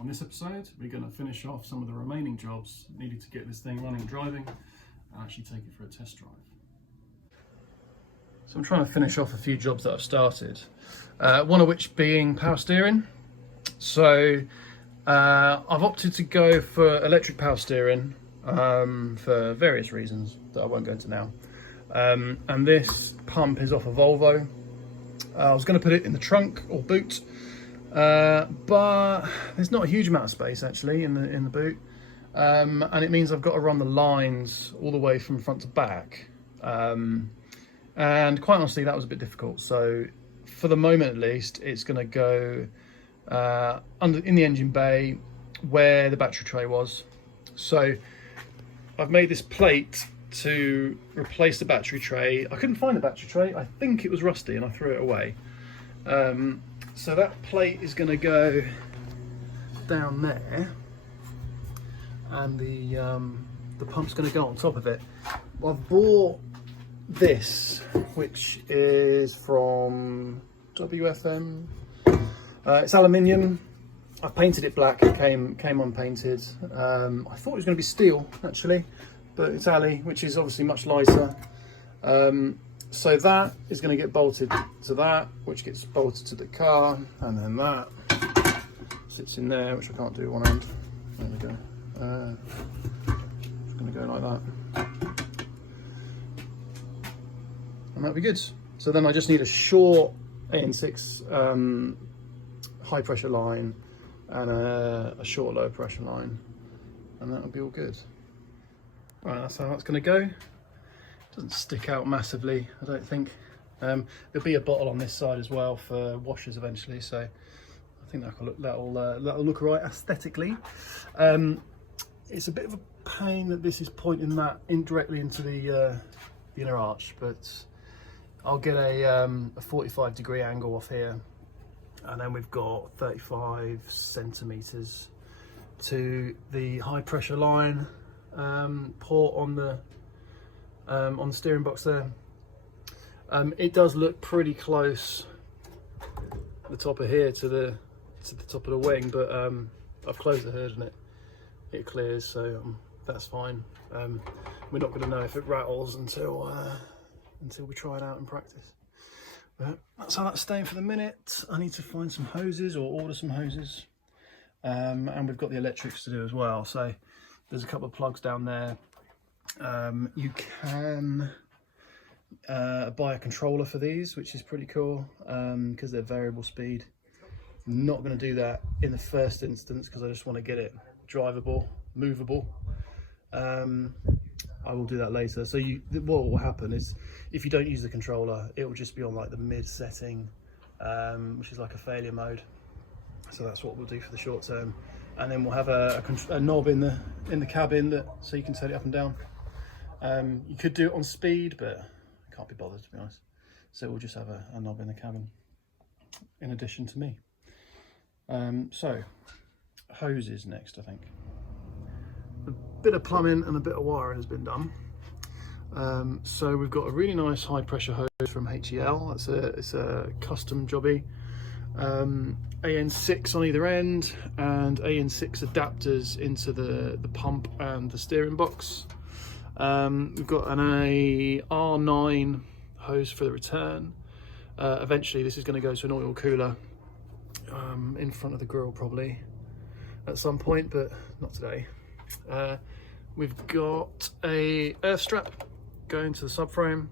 on this episode, we're going to finish off some of the remaining jobs needed to get this thing running and driving and actually take it for a test drive. So I'm trying to finish off a few jobs that I've started, one of which being power steering. So I've opted to go for electric power steering for various reasons that I won't go into now. And this pump is off a Volvo. I was going to put it in the trunk or boot, but there's not a huge amount of space actually in the boot, and it means I've got to run the lines all the way from front to back, and quite honestly that was a bit difficult. So for the moment at least, it's going to go in the engine bay where the battery tray was. So I've made this plate to replace the battery tray. I couldn't find the battery tray. I think it was rusty and I threw it away. So that plate is going to go down there, and the pump's going to go on top of it. I've bought this, which is from WFM. It's aluminium. I've painted it black. It came unpainted. I thought it was going to be steel actually, but it's Ali, which is obviously much lighter. So that is going to get bolted to that, which gets bolted to the car, and then that sits in there, which I can't do one end. There we go. It's going to go like that, and that'll be good. So then I just need a short AN6 high pressure line and a short low pressure line, and that'll be all good. Right, that's how that's going to go. Doesn't stick out massively, I don't think. There'll be a bottle on this side as well for washers eventually, so I think that'll look right aesthetically. It's a bit of a pain that this is pointing that indirectly into the inner arch, but I'll get a 45-degree angle off here, and then we've got 35 centimeters to the high pressure line port on the steering box there. It does look pretty close, the top of here to the top of the wing, but I've closed the hood and it clears, so that's fine. We're not going to know if it rattles until we try it out in practice. But that's how that's staying for the minute. I need to find some hoses or order some hoses, and we've got the electrics to do as well. So there's a couple of plugs down there. You can buy a controller for these, which is pretty cool, because they're variable speed. I'm not going to do that in the first instance because I just want to get it drivable, movable. I will do that later. So what will happen is, if you don't use the controller, it will just be on like the mid setting, which is like a failure mode. So that's what we'll do for the short term, and then we'll have a knob in the cabin so you can set it up and down. You could do it on speed, but I can't be bothered, to be honest. So we'll just have a knob in the cabin in addition to me. So hoses next, I think. A bit of plumbing and a bit of wiring has been done. So we've got a really nice high pressure hose from HEL. It's a custom jobby. AN6 on either end, and AN6 adapters into the pump and the steering box. We've got an R9 hose for the return. Eventually this is going to go to an oil cooler in front of the grill probably at some point, but not today. We've got a earth strap going to the subframe,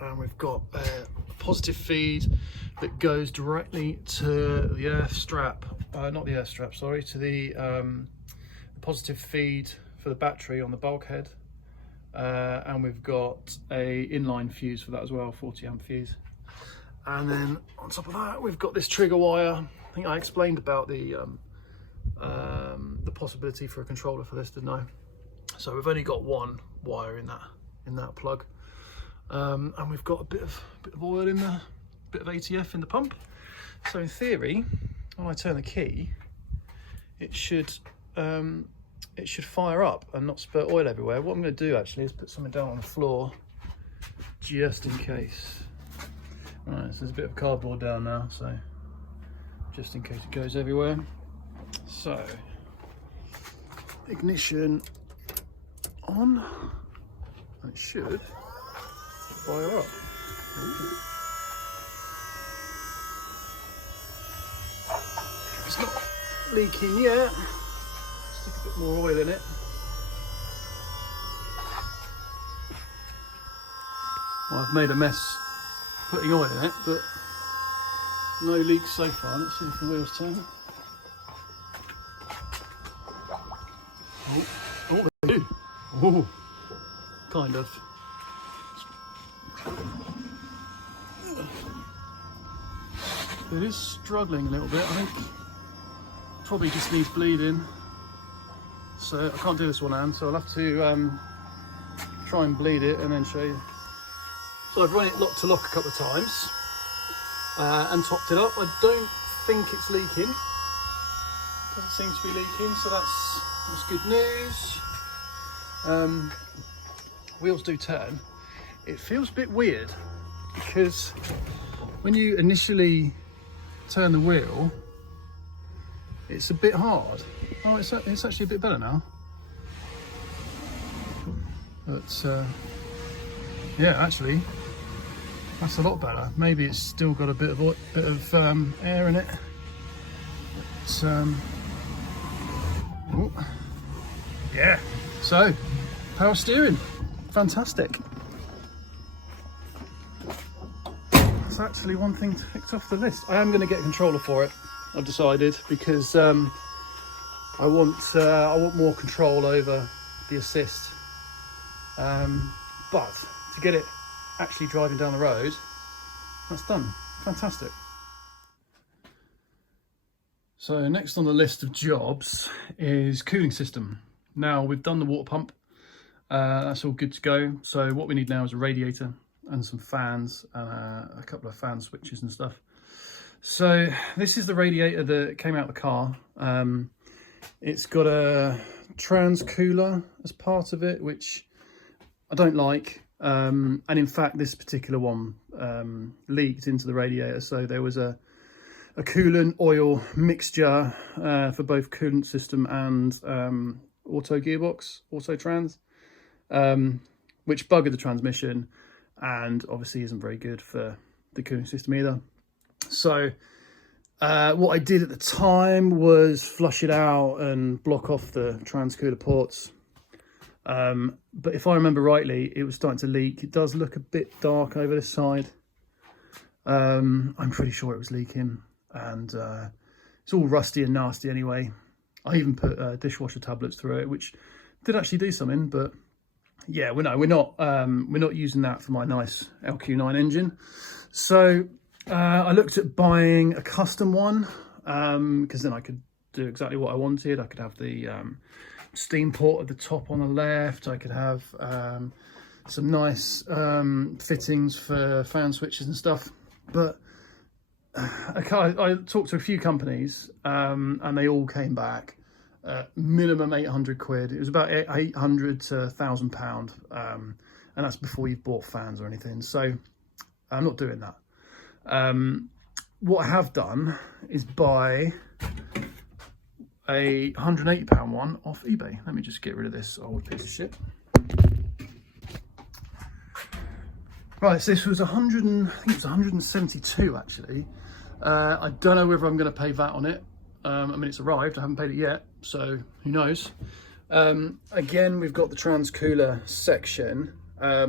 and we've got a positive feed that goes directly to the earth strap, not the earth strap, sorry, to the positive feed for the battery on the bulkhead. And we've got a inline fuse for that as well, 40 amp fuse. And then on top of that, we've got this trigger wire. I think I explained about the possibility for a controller for this, didn't I? So we've only got one wire in that plug, and we've got a bit of oil in there, a bit of ATF in the pump. So in theory, when I turn the key, it should fire up and not spurt oil everywhere. What I'm going to do actually is put something down on the floor just in case. Right, so there's a bit of cardboard down now, so just in case it goes everywhere. So, ignition on, and it should fire up. Ooh. It's not leaking yet. Stick a bit more oil in it. Well, I've made a mess putting oil in it, but no leaks so far. Let's see if the wheels turn. Oh, they do. Oh, kind of. It is struggling a little bit, I think. Probably just needs bleeding. So I can't do this one hand, so I'll have to try and bleed it and then show you. So I've run it lock to lock a couple of times and topped it up. I don't think it's leaking. Doesn't seem to be leaking, so that's good news. Wheels do turn. It feels a bit weird because when you initially turn the wheel, it's a bit hard. Oh, it's actually a bit better now. But yeah, actually, that's a lot better. Maybe it's still got a bit of air in it. But, oh, yeah. So, power steering, fantastic. That's actually one thing ticked off the list. I am going to get a controller for it, I've decided, because I want more control over the assist. But to get it actually driving down the road, that's done. Fantastic. So next on the list of jobs is cooling system. Now we've done the water pump, that's all good to go. So what we need now is a radiator and some fans and a couple of fan switches and stuff. So this is the radiator that came out of the car. It's got a trans cooler as part of it, which I don't like. And in fact, this particular one leaked into the radiator. So there was a coolant oil mixture for both coolant system and auto gearbox, auto trans, which buggered the transmission and obviously isn't very good for the cooling system either. So what I did at the time was flush it out and block off the trans cooler ports. But if I remember rightly, it was starting to leak. It does look a bit dark over this side. I'm pretty sure it was leaking, and it's all rusty and nasty anyway. I even put dishwasher tablets through it, which did actually do something. But yeah, we're not using that for my nice LQ9 engine. So I looked at buying a custom one because then I could do exactly what I wanted. I could have the steam port at the top on the left. I could have some nice fittings for fan switches and stuff. But I talked to a few companies and they all came back minimum 800 quid. It was about 800 to £1,000, and that's before you've bought fans or anything. So I'm not doing that. What I have done is buy a £180 one off eBay. Let me just get rid of this old piece of shit. Right, so this was I think it was 172 actually. I don't know whether I'm going to pay VAT on it. I mean, it's arrived, I haven't paid it yet, so who knows. Again, we've got the trans cooler section. I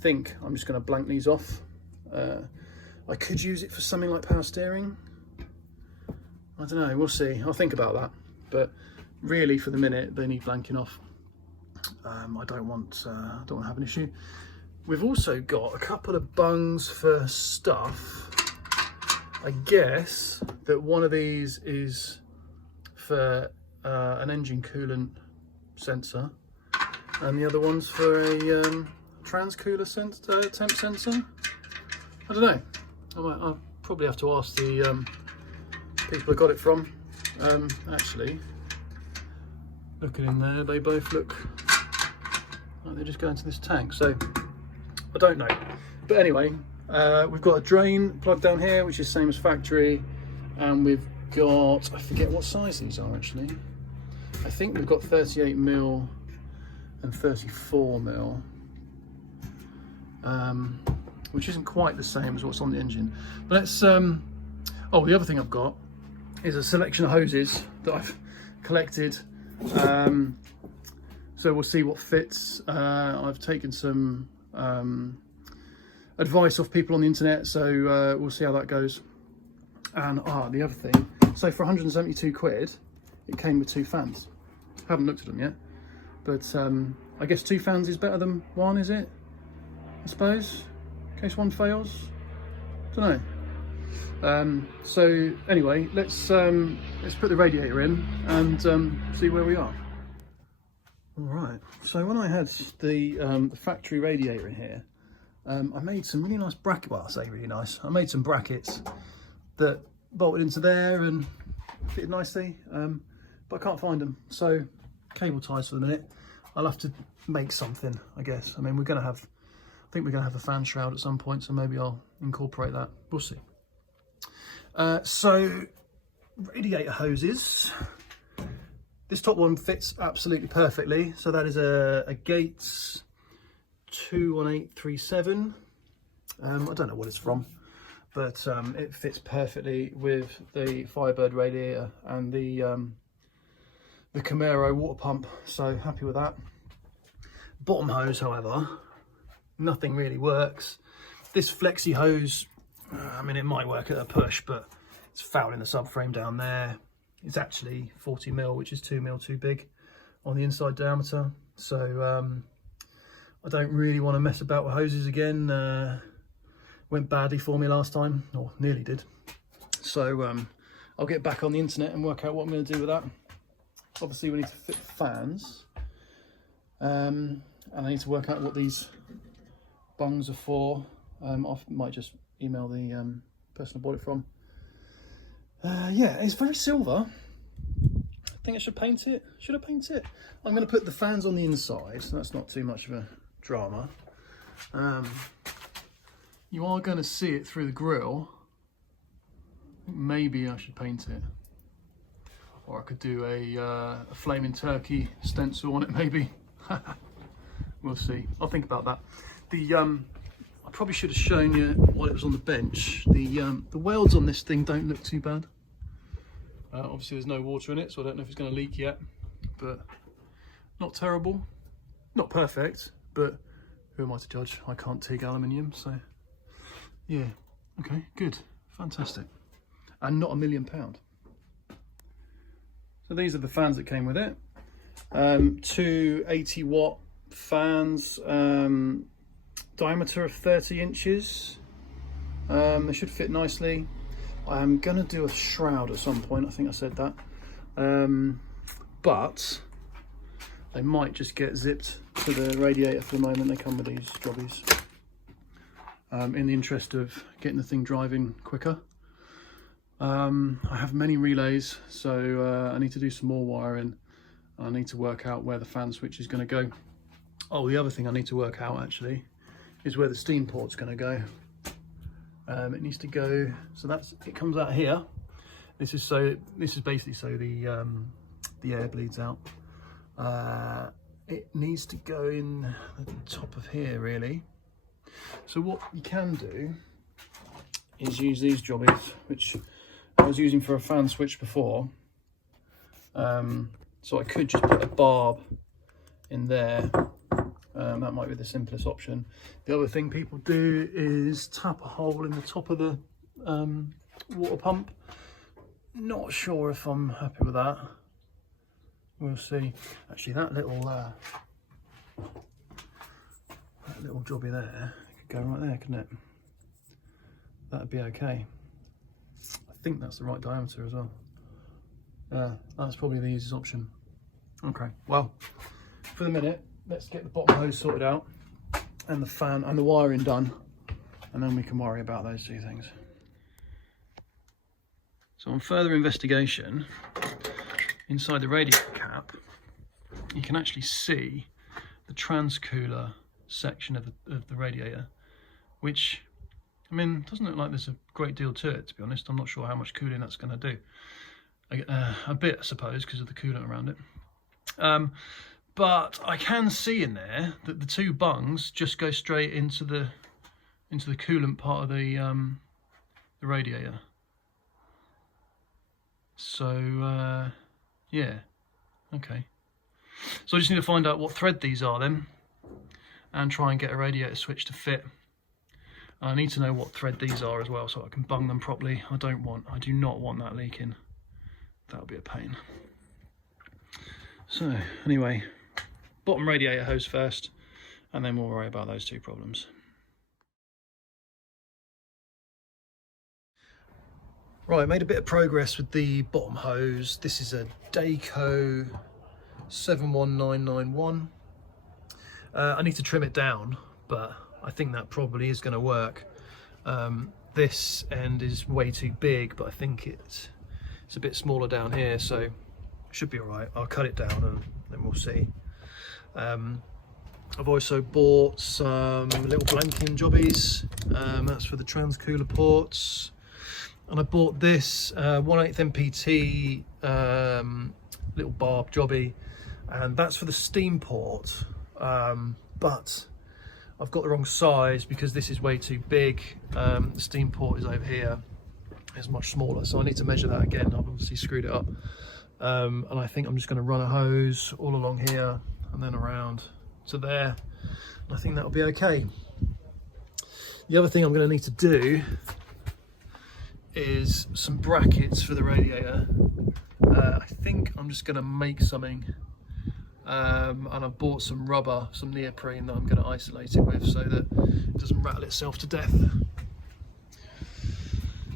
think I'm just going to blank these off. I could use it for something like power steering. I don't know, we'll see. I'll think about that. But really, for the minute, they need blanking off. I don't want to have an issue. We've also got a couple of bungs for stuff. I guess that one of these is for an engine coolant sensor, and the other one's for a trans cooler temp sensor. I don't know. I'll probably have to ask the people I got it from. Actually, looking in there, they both look like they just go into this tank. So I don't know. But anyway, we've got a drain plug down here, which is same as factory, and we've got, I forget what size these are actually. I think we've got 38mm and 34mm, which isn't quite the same as what's on the engine. But let's, oh, the other thing I've got is a selection of hoses that I've collected. So we'll see what fits. I've taken some advice off people on the internet, so we'll see how that goes. And the other thing, so for 172 quid, it came with 2 fans. Haven't looked at them yet, but I guess 2 fans is better than 1, is it? I suppose, in case one fails. Don't know. So anyway, let's put the radiator in and see where we are. All right. So when I had the factory radiator in here, I made some really nice brackets. Well, I say really nice. I made some brackets that bolted into there and fitted nicely, but I can't find them. So cable ties for the minute. I'll have to make something, I guess. I mean, I think we're gonna have a fan shroud at some point, so maybe I'll incorporate that. We'll see. So radiator hoses. This top one fits absolutely perfectly. So that is a Gates 21837. I don't know what it's from, but it fits perfectly with the Firebird radiator and the Camaro water pump. So happy with that. Bottom hose, however, nothing really works. This flexi hose, I mean, it might work at a push, but it's fouling the subframe down there. It's actually 40mm, which is 2mm too big on the inside diameter. So I don't really want to mess about with hoses again. Went badly for me last time, or nearly did. So I'll get back on the internet and work out what I'm going to do with that. Obviously we need to fit fans. And I need to work out what these bungs are for. I might just email the person I bought it from. Yeah, it's very silver. I think I should paint it. Should I paint it? I'm going to put the fans on the inside, so that's not too much of a drama. You are going to see it through the grille. Maybe I should paint it. Or I could do a flaming turkey stencil on it, maybe. We'll see. I'll think about that. I probably should have shown you while it was on the bench. The welds on this thing don't look too bad. Obviously there's no water in it, so I don't know if it's going to leak yet, but not terrible. Not perfect, but who am I to judge? I can't TIG aluminium, so yeah. Okay, good, fantastic. And not £1 million. So these are the fans that came with it. 2 80-watt fans, diameter of 30 inches. They should fit nicely. I'm gonna do a shroud at some point, I think I said that. But they might just get zipped to the radiator for the moment. They come with these jobbies. In the interest of getting the thing driving quicker. I have many relays, so I need to do some more wiring. I need to work out where the fan switch is going to go. Oh, the other thing I need to work out actually is where the steam port's going to go. It needs to go, so it comes out here. This is basically so the air bleeds out. It needs to go in at the top of here really. So what you can do is use these jobbies, which I was using for a fan switch before. So I could just put a barb in there. That might be the simplest option. The other thing people do is tap a hole in the top of the water pump. Not sure if I'm happy with that. We'll see. Actually, that little jobby there could go right there, couldn't it? That'd be okay. I think that's the right diameter as well. Yeah, that's probably the easiest option. Okay, well, for the minute, let's get the bottom hose sorted out and the fan and the wiring done, and then we can worry about those two things. So on further investigation, inside the radiator cap, you can actually see the transcooler section of the radiator, which, I mean, doesn't look like there's a great deal to it, to be honest. I'm not sure how much cooling that's going to do. a bit, I suppose, because of the coolant around it. But I can see in there that the two bungs just go straight into the coolant part of the radiator. So yeah, okay. So I just need to find out what thread these are then, and try and get a radiator switch to fit. And I need to know what thread these are as well, so I can bung them properly. I do not want that leaking. That would be a pain. So anyway, bottom radiator hose first, and then we'll worry about those two problems. Right, made a bit of progress with the bottom hose. This is a Dayco 71991. I need to trim it down, but I think that probably is going to work. This end is way too big, but I think it's a bit smaller down here, so it should be all right. I'll cut it down and then we'll see. I've also bought some little blanking jobbies. That's for the transcooler ports. And I bought this 1/8 MPT little barb jobby, and that's for the steam port. But I've got the wrong size because this is way too big. The steam port is over here. It's much smaller, so I need to measure that again. I've obviously screwed it up. And I think I'm just going to run a hose all along here and then around to there. And I think that'll be okay. The other thing I'm going to need to do is some brackets for the radiator. I think I'm just going to make something. And I've bought some rubber, some neoprene that I'm going to isolate it with so that it doesn't rattle itself to death.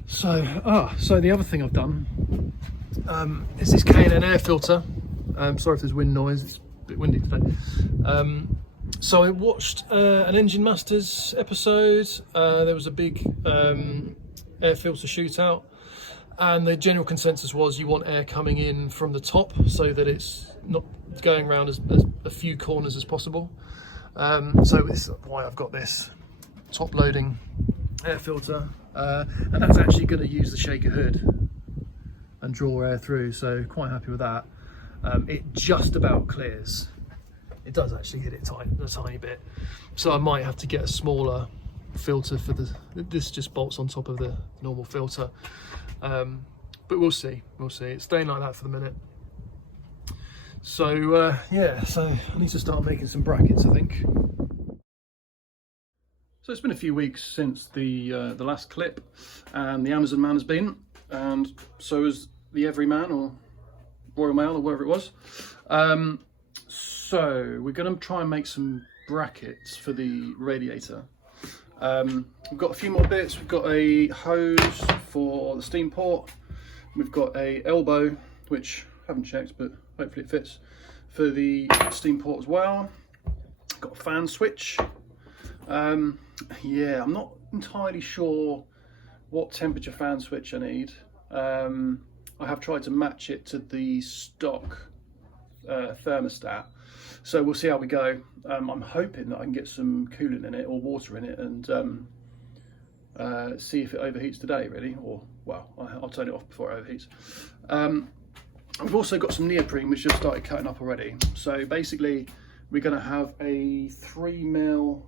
So the other thing I've done is this K&N air filter. Sorry if there's wind noise, it's a bit windy today. So I watched an Engine Masters episode. There was a big air filter shootout, and the general consensus was you want air coming in from the top so that it's not going around as a few corners as possible. So this is why I've got this top loading air filter, and that's actually going to use the shaker hood and draw air through, so quite happy with that. It just about clears. It does actually hit it a tiny bit, so I might have to get a smaller filter for this just bolts on top of the normal filter, but we'll see. It's staying like that for the minute. So yeah, so I need to start making some brackets, I think. So it's been a few weeks since the last clip, and the Amazon man has been, and so has the Everyman or Royal Mail or whatever it was. So we're going to try and make some brackets for the radiator. We've got a few more bits. We've got a hose for the steam port. We've got a elbow, which I haven't checked, but hopefully it fits, for the steam port as well. Got a fan switch. Yeah, I'm not entirely sure what temperature fan switch I need. I have tried to match it to the stock thermostat, so we'll see how we go. I'm hoping that I can get some coolant in it or water in it and see if it overheats today, really, or well, I'll turn it off before it overheats. We've also got some neoprene which just started cutting up already. So basically we're going to have a 3mm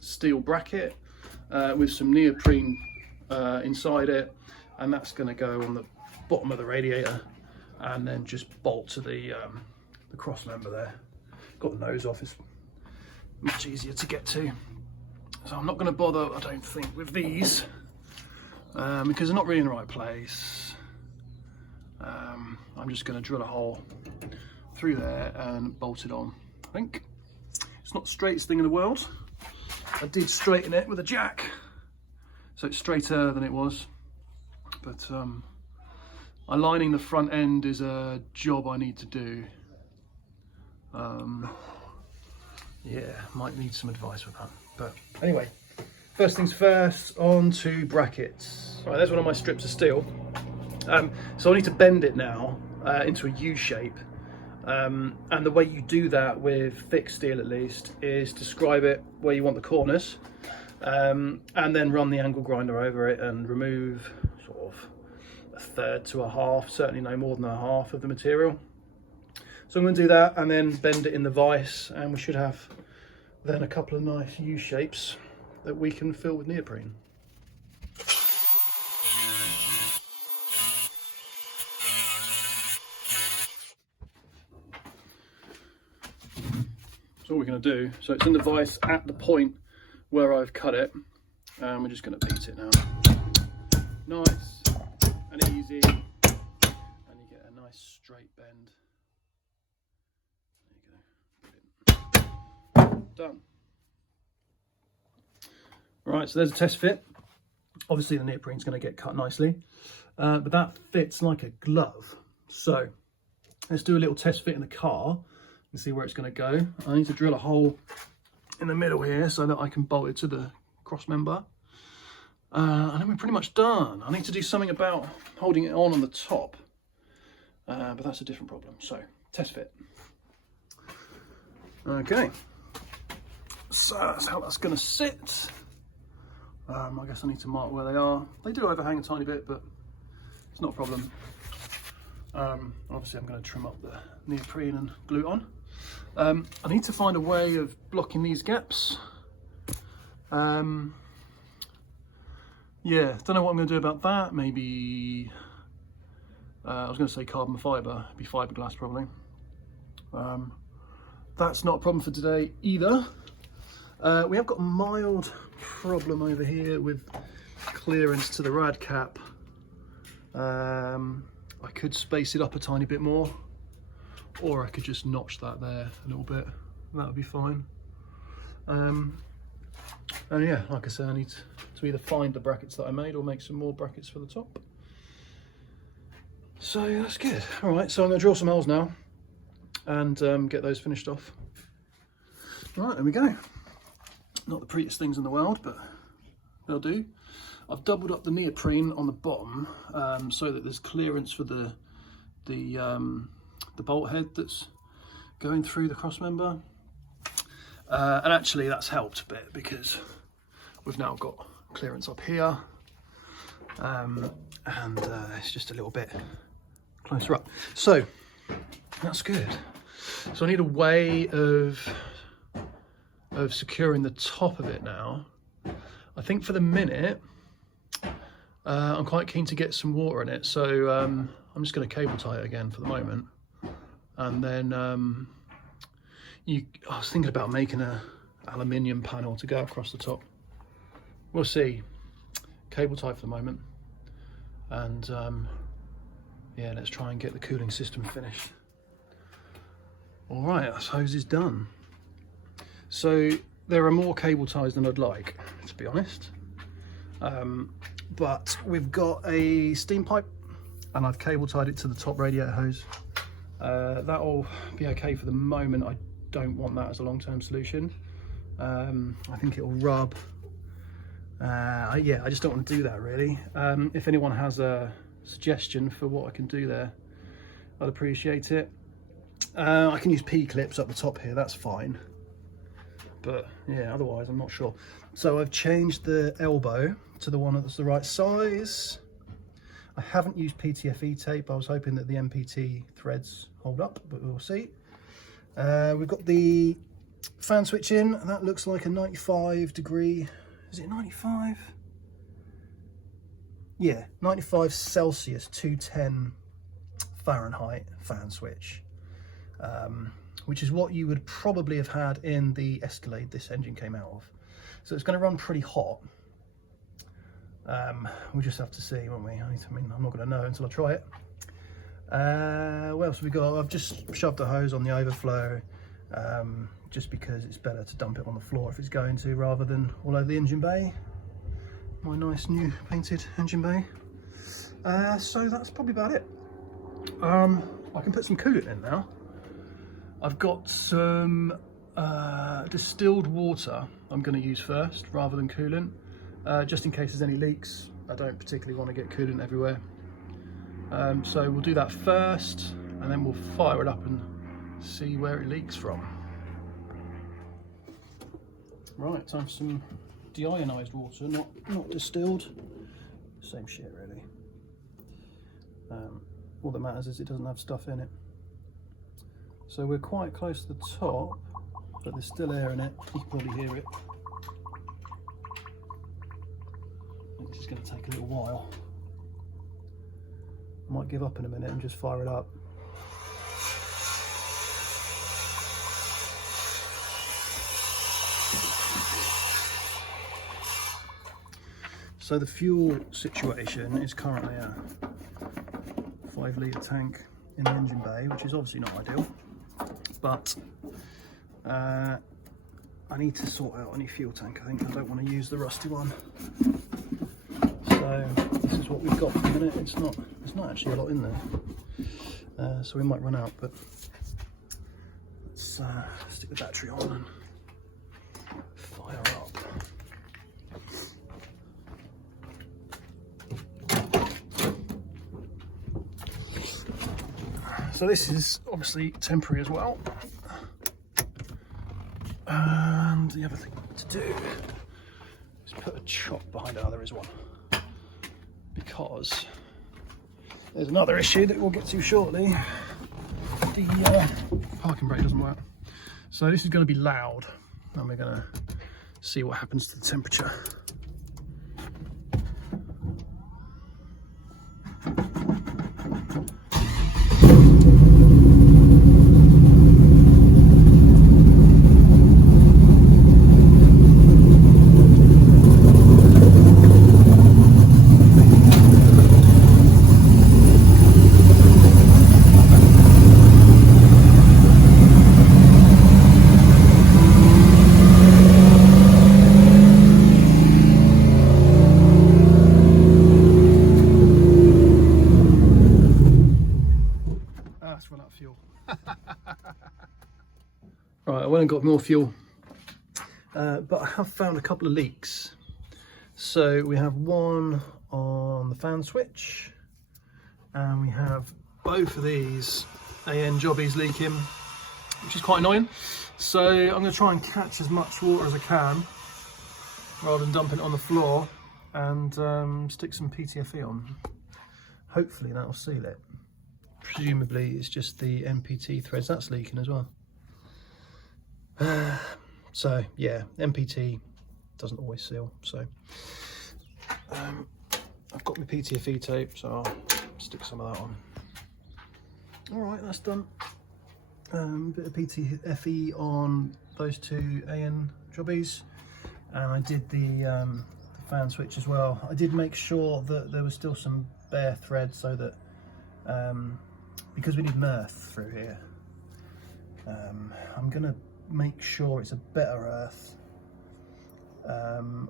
steel bracket with some neoprene inside it, and that's going to go on the bottom of the radiator and then just bolt to the cross member there. Got the nose off, it's much easier to get to. So I'm not going to bother, I don't think, with these because they're not really in the right place. I'm just going to drill a hole through there and bolt it on. I think it's not the straightest thing in the world. I did straighten it with a jack, so it's straighter than it was, but aligning the front end is a job I need to do. Yeah, might need some advice with that, but anyway, first things first, on to brackets. Right, there's one of my strips of steel. So I need to bend it now into a U shape, and the way you do that with thick steel, at least, is to scribe it where you want the corners, and then run the angle grinder over it and remove sort of a third to a half, certainly no more than a half of the material. So I'm going to do that and then bend it in the vise, and we should have then a couple of nice U shapes that we can fill with neoprene. So what we're going to do, so it's in the vise at the point where I've cut it, and we're just going to beat it now. Nice and easy, and you get a nice straight bend. There you go. Done. Right, so there's a test fit. Obviously the neoprene's going to get cut nicely, but that fits like a glove. So let's do a little test fit in the car and see where it's going to go. I need to drill a hole in the middle here so that I can bolt it to the cross member. And then we're pretty much done. I need to do something about holding it on the top, but that's a different problem. So test fit. Okay, so that's how that's going to sit. I guess I need to mark where they are. They do overhang a tiny bit, but it's not a problem. Obviously I'm going to trim up the neoprene and glue it on. I need to find a way of blocking these gaps. Yeah, don't know what I'm going to do about that. Maybe, I was going to say carbon fibre, it'd be fiberglass probably. That's not a problem for today either. We have got a mild problem over here with clearance to the rad cap. I could space it up a tiny bit more, or I could just notch that there a little bit. That would be fine. And yeah, like I said, I need to either find the brackets that I made or make some more brackets for the top. So that's good. All right, so I'm going to drill some holes now and get those finished off. All right, there we go. Not the prettiest things in the world, but they'll do. I've doubled up the neoprene on the bottom so that there's clearance for the bolt head that's going through the cross member. And actually that's helped a bit because we've now got clearance up here, and it's just a little bit closer up. So that's good. So I need a way of securing the top of it now. I think for the minute, I'm quite keen to get some water in it. So I'm just going to cable tie it again for the moment. And then I was thinking about making a aluminium panel to go across the top. We'll see. Cable tie for the moment. And yeah, let's try and get the cooling system finished. All right, this hose is done. So there are more cable ties than I'd like, to be honest. But we've got a steam pipe and I've cable tied it to the top radiator hose. That'll be okay for the moment. I don't want that as a long-term solution. I think it'll rub. Yeah, I just don't want to do that really. If anyone has a suggestion for what I can do there, I'd appreciate it. I can use P-clips up the top here, that's fine. But yeah, otherwise I'm not sure. So I've changed the elbow to the one that's the right size. I haven't used PTFE tape. I was hoping that the MPT threads hold up, but we'll see. We've got the fan switch in, and that looks like a 95 degree, is it 95? Yeah, 95 Celsius, 210 Fahrenheit fan switch. Which is what you would probably have had in the Escalade this engine came out of. So it's going to run pretty hot. We'll just have to see, won't we? I mean, I'm not going to know until I try it. What else have we got? I've just shoved the hose on the overflow, just because it's better to dump it on the floor if it's going to, rather than all over the engine bay. My nice new painted engine bay. So that's probably about it. I can put some coolant in now. I've got some distilled water I'm going to use first rather than coolant, just in case there's any leaks. I don't particularly want to get coolant everywhere. So we'll do that first and then we'll fire it up and see where it leaks from. Right, time for some deionized water, not distilled. Same shit really. All that matters is it doesn't have stuff in it. So we're quite close to the top, but there's still air in it. You can probably hear it. This is going to take a little while. I might give up in a minute and just fire it up. So the fuel situation is currently a 5 litre tank in the engine bay, which is obviously not ideal, but I need to sort out a new fuel tank. I think I don't want to use the rusty one. So this is what we've got for the minute. There's not actually a lot in there, so we might run out, but let's stick the battery on and fire up. So this is obviously temporary as well, and the other thing to do is put a chop behind it. Oh, there is one, because there's another issue that we'll get to shortly. The parking brake doesn't work, so this is going to be loud, and we're going to see what happens to the temperature. Fuel. Right, I went and got more fuel, but I have found a couple of leaks. So we have one on the fan switch, and we have both of these AN jobbies leaking, which is quite annoying. So I'm going to try and catch as much water as I can, rather than dumping it on the floor, and stick some PTFE on. Hopefully that'll seal it. Presumably it's just the MPT threads that's leaking as well. So yeah, MPT doesn't always seal. So I've got my PTFE tape, so I'll stick some of that on. All right, that's done. Bit of PTFE on those two AN jobbies, and I did the fan switch as well. I did make sure that there was still some bare thread, so that because we need an earth through here, I'm gonna make sure it's a better earth,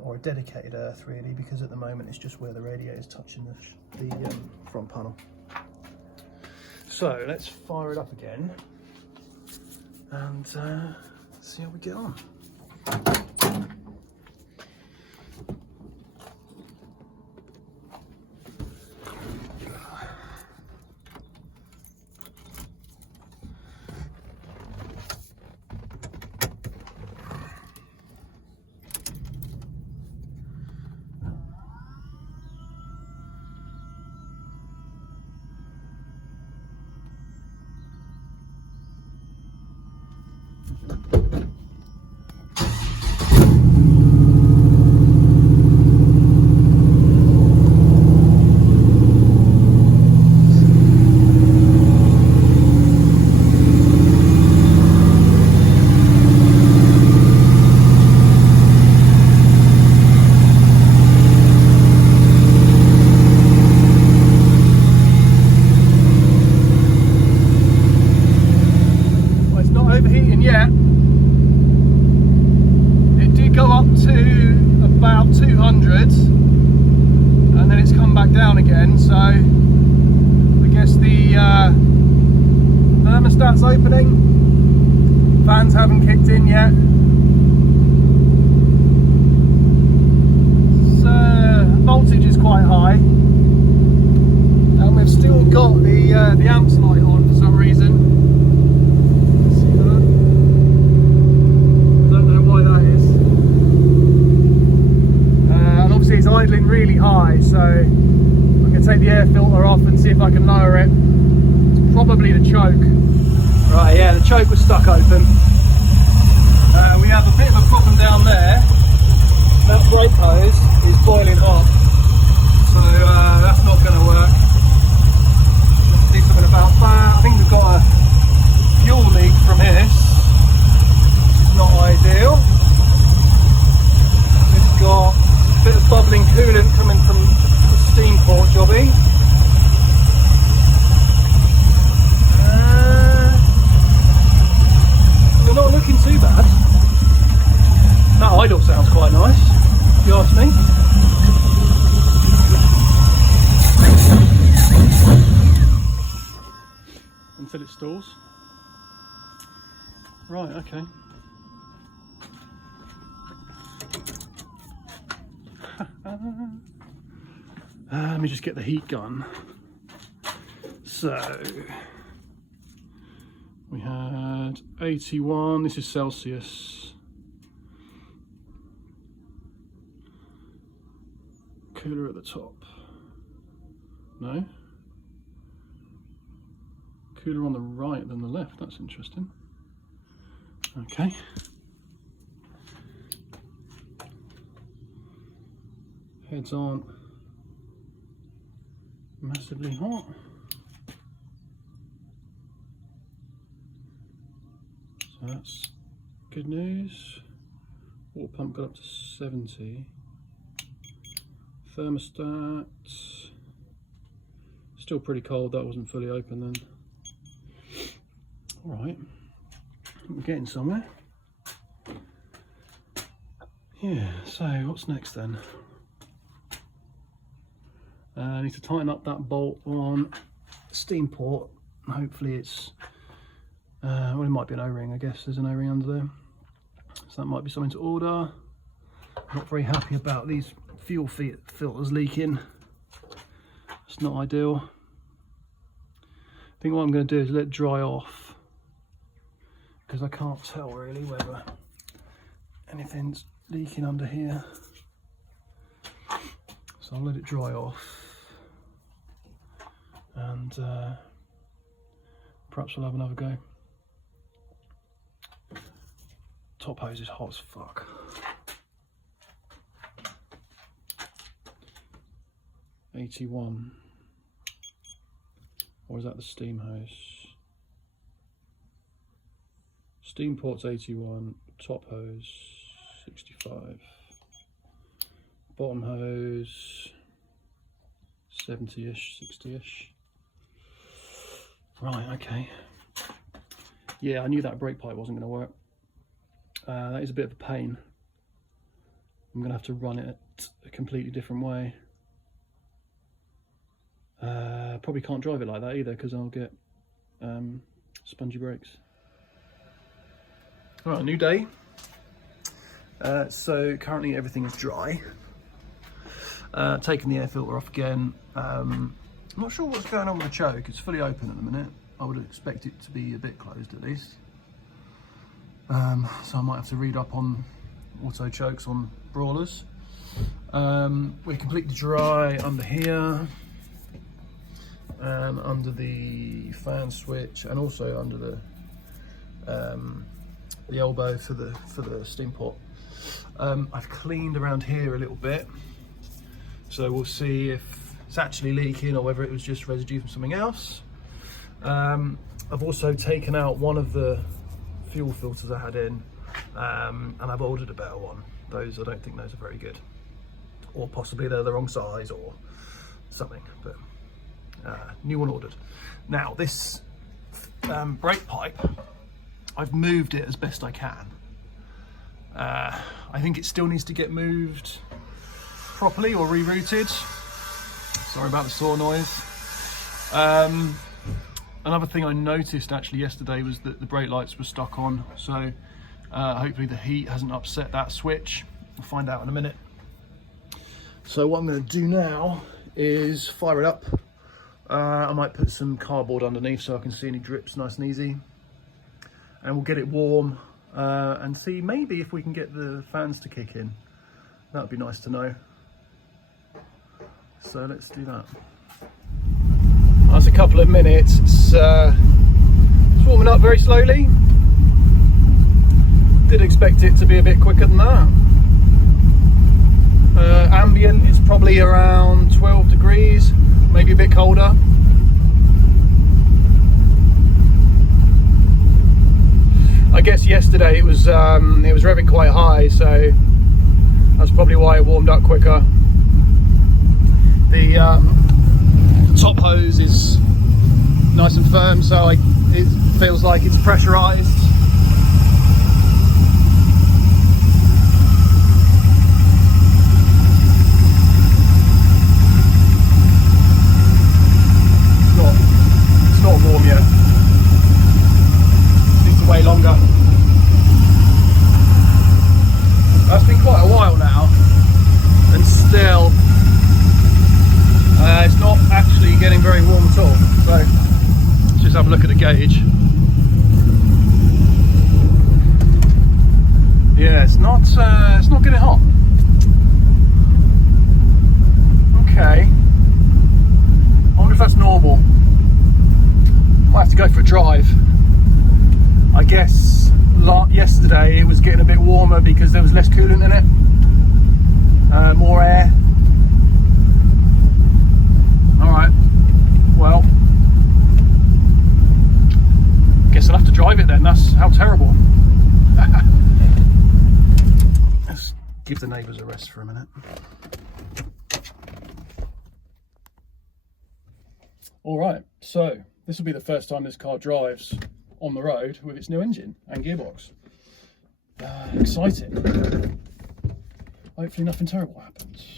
or a dedicated earth really, because at the moment it's just where the radiator is touching the front panel. So let's fire it up again and see how we get on. About 200, and then it's come back down again, so I guess the thermostat's opening, fans haven't kicked in yet, so voltage is quite high, and we've still got the amps light on for some reason. It's idling really high, so I'm going to to take the air filter off and see if I can lower it. It's probably the choke. Right, yeah, the choke was stuck open. We have a bit of a problem down there. That brake hose is boiling hot, so that's not going to work. Let's do something about that. I think we've got a fuel leak from this, which is not ideal. We've got a bit of bubbling coolant coming from the steam port jobby. We're not looking too bad. That idle sounds quite nice, if you ask me. Until it stalls. Right, okay. Let me just get the heat gun. So we had 81, this is Celsius. Cooler at the top. No? Cooler on the right than the left, that's interesting. Okay. Heads aren't massively hot. So that's good news. Water pump got up to 70. Thermostat, still pretty cold, that wasn't fully open then. Alright, we're getting somewhere. Yeah, so what's next then? I need to tighten up that bolt on the steam port. Hopefully it's, well, it might be an O-ring, I guess. There's an O-ring under there. So that might be something to order. Not very happy about these fuel filters leaking. It's not ideal. I think what I'm going to do is let it dry off, because I can't tell really whether anything's leaking under here. So I'll let it dry off, and perhaps we'll have another go. Top hose is hot as fuck. $81, or is that the steam hose? Steam port's 81, top hose 65, bottom hose 70-ish, 60-ish. Right, okay. Yeah, I knew that brake pipe wasn't going to work. That is a bit of a pain. I'm going to have to run it a completely different way. Probably can't drive it like that either, because I'll get spongy brakes. Alright, a new day. So currently everything is dry. Taking the air filter off again. I'm not sure what's going on with the choke. It's fully open at the minute. I would expect it to be a bit closed at least. So I might have to read up on auto chokes on brawlers. We're completely dry under here, under the fan switch, and also under the elbow for the steam port. I've cleaned around here a little bit, so we'll see if it's actually leaking or whether it was just residue from something else. I've also taken out one of the fuel filters I had in, and I've ordered a better one. Those, I don't think those are very good, or possibly they're the wrong size or something, but new one ordered. Now this brake pipe, I've moved it as best I can. I think it still needs to get moved properly or rerouted. Sorry about the saw noise. Another thing I noticed actually yesterday was that the brake lights were stuck on, so hopefully the heat hasn't upset that switch. We'll find out in a minute. So what I'm going to do now is fire it up. I might put some cardboard underneath so I can see any drips nice and easy, and we'll get it warm and see maybe if we can get the fans to kick in. That would be nice to know. So let's do that. that's a couple of minutes. It's warming up very slowly. Did expect it to be a bit quicker than that. Ambient is probably around 12 degrees, maybe a bit colder. I guess yesterday it was revving quite high, so that's probably why it warmed up quicker. The top hose is nice and firm, so it feels like it's pressurized. It's not warm yet. Needs to wait longer. That's been quite a while now, and still it's not actually getting very warm at all. So let's just have a look at the gauge. Yeah, it's not getting hot. Okay, I wonder if that's normal. Might have to go for a drive. I guess yesterday it was getting a bit warmer because there was less coolant in it, more air. Alright, well, guess I'll have to drive it then. That's how terrible. Let's give the neighbours a rest for a minute. Alright, so this will be the first time this car drives on the road with its new engine and gearbox. Exciting. Hopefully nothing terrible happens.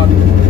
run.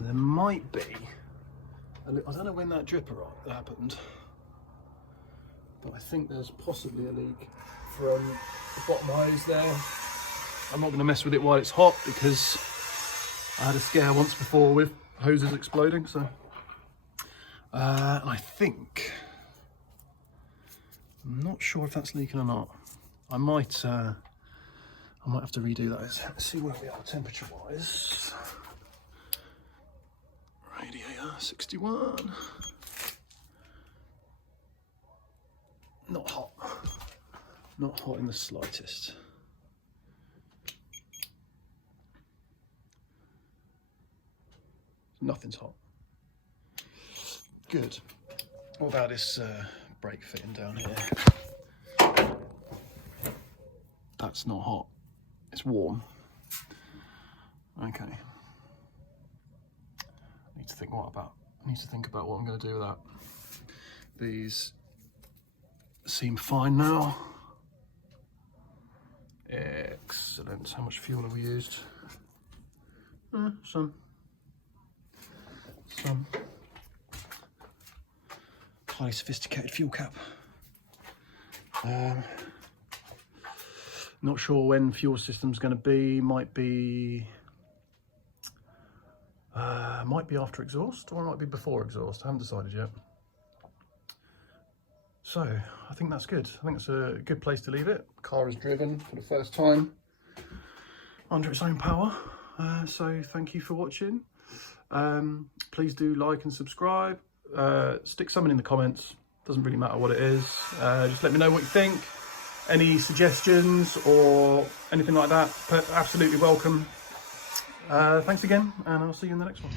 There might be, I don't know when that dripper happened, but I think there's possibly a leak from the bottom hose there. I'm not going to mess with it while it's hot because I had a scare once before with hoses exploding. So I think, I'm not sure if that's leaking or not. I might have to redo that. Let's see where we are temperature wise. Radiator 61. Not hot. Not hot in the slightest. Nothing's hot. Good. What about this brake fitting down here? That's not hot. It's warm. Okay. I need to think about what I'm going to do with that. These seem fine now. Excellent. How much fuel have we used? Some. Highly sophisticated fuel cap. Not sure when fuel system's going to be. Might be after exhaust, or it might be before exhaust. I haven't decided yet. So I think that's good. I think it's a good place to leave it. Car is driven for the first time under its own power. So thank you for watching. Please do like and subscribe. Stick something in the comments. Doesn't really matter what it is. Just let me know what you think. Any suggestions or anything like that, absolutely welcome. Thanks again, and I'll see you in the next one.